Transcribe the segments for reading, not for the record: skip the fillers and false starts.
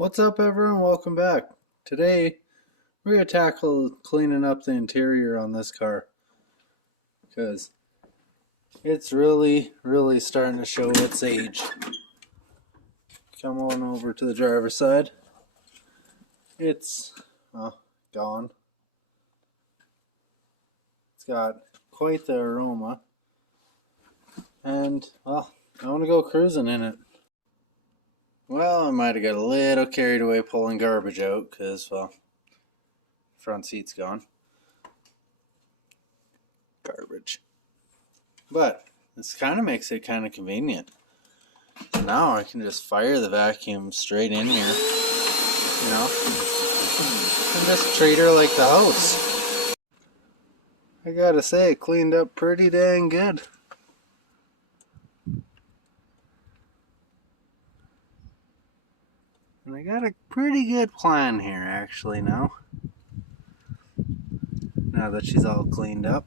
What's up, everyone? Welcome back. Today, we're going to tackle cleaning up the interior on this car because it's really starting to show its age. Come on over to the driver's side. It's gone. It's got quite the aroma, and I want to go cruising in it. Well, I might have got a little carried away pulling garbage out because, front seat's gone. Garbage. But this kind of makes it kind of convenient. So now I can just fire the vacuum straight in here, and just treat her like the house. I gotta say, it cleaned up pretty dang good. And I got a pretty good plan here, actually, now that she's all cleaned up.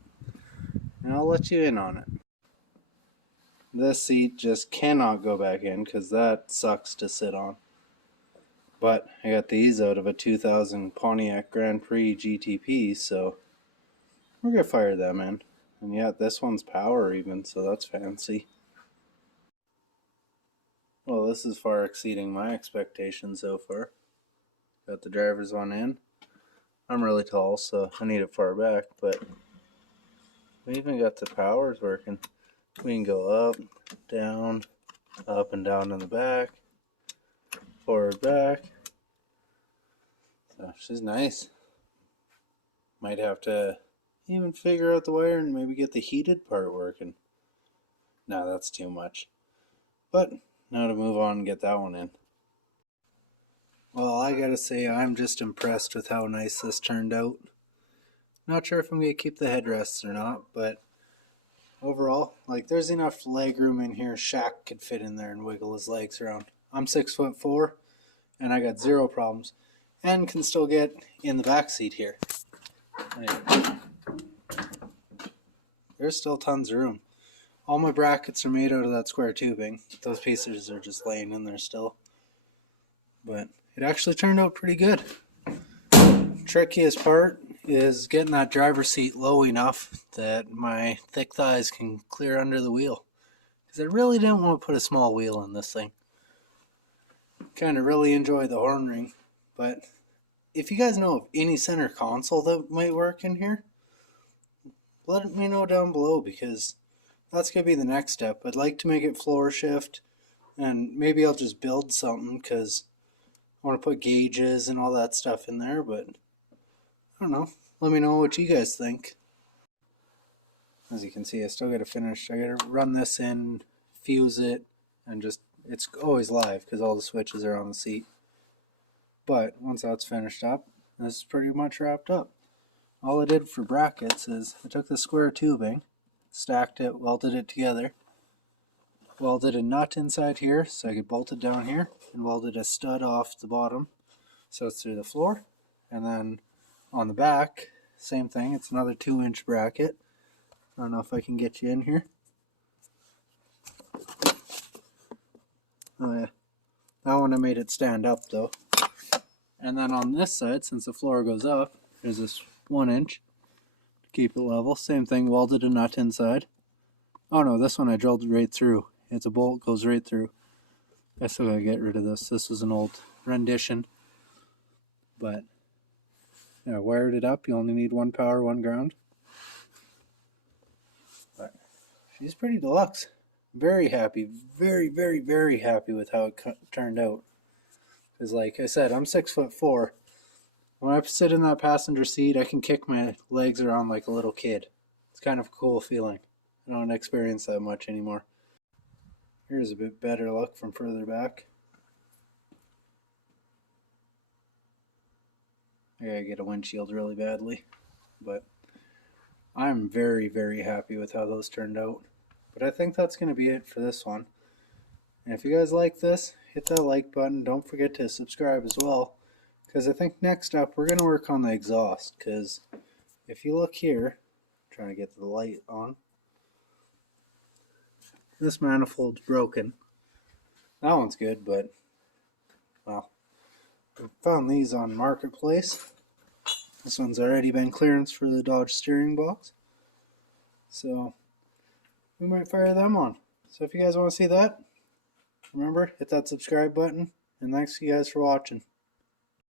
And I'll let you in on it. This seat just cannot go back in because that sucks to sit on. But I got these out of a 2000 Pontiac Grand Prix GTP, so we're going to fire them in. And yeah, this one's power even, so that's fancy. Well, this is far exceeding my expectations so far. Got the driver's one in. I'm really tall, so I need it far back, but we even got the powers working. We can go up and down in the back, forward, back. So she's nice. Might have to even figure out the wire and maybe get the heated part working. No, that's too much. But now to move on and get that one in. Well, I gotta say, I'm just impressed with how nice this turned out. Not sure if I'm gonna keep the headrests or not, but overall, there's enough leg room in here. Shaq could fit in there and wiggle his legs around. I'm 6'4", and I got zero problems, and can still get in the back seat here. There's still tons of room. All my brackets are made out of that square tubing. Those pieces are just laying in there still. But it actually turned out pretty good. Trickiest part is getting that driver's seat low enough that my thick thighs can clear under the wheel. Because I really didn't want to put a small wheel in this thing. Kind of really enjoy the horn ring. But if you guys know of any center console that might work in here, let me know down below, because that's going to be the next step. I'd like to make it floor shift, and maybe I'll just build something because I want to put gauges and all that stuff in there, but I don't know. Let me know what you guys think. As you can see, I still got to finish. I got to run this in, fuse it, and it's always live because all the switches are on the seat. But once that's finished up, this is pretty much wrapped up. All I did for brackets is I took the square tubing, stacked it, welded it together, welded a nut inside here so I could bolt it down here, and welded a stud off the bottom so it's through the floor. And then on the back, same thing, it's another 2-inch bracket. I don't know if I can get you in here. Oh yeah, that one I made it stand up though. And then on this side, since the floor goes up, there's this 1-inch to keep it level. Same thing, welded a nut inside. Oh no, this one I drilled right through. It's a bolt, goes right through. I still gotta get rid of this. This was an old rendition. But yeah, I wired it up. You only need 1 power, 1 ground. But she's pretty deluxe. Very happy. Very happy with how it turned out. Because like I said, I'm 6'4". When I sit in that passenger seat, I can kick my legs around like a little kid. It's kind of a cool feeling. I don't experience that much anymore. Here's a bit better look from further back. I gotta get a windshield really badly, but I'm very happy with how those turned out. But I think that's going to be it for this one. And if you guys like this, hit that like button. Don't forget to subscribe as well, because I think next up we're going to work on the exhaust. Because if you look here, I'm trying to get the light on, this manifold's broken. That one's good, but well, Found these on Marketplace. This one's already been clearance for the Dodge steering box. So we might fire them on. So if you guys want to see that, remember, hit that subscribe button. And thanks you guys for watching.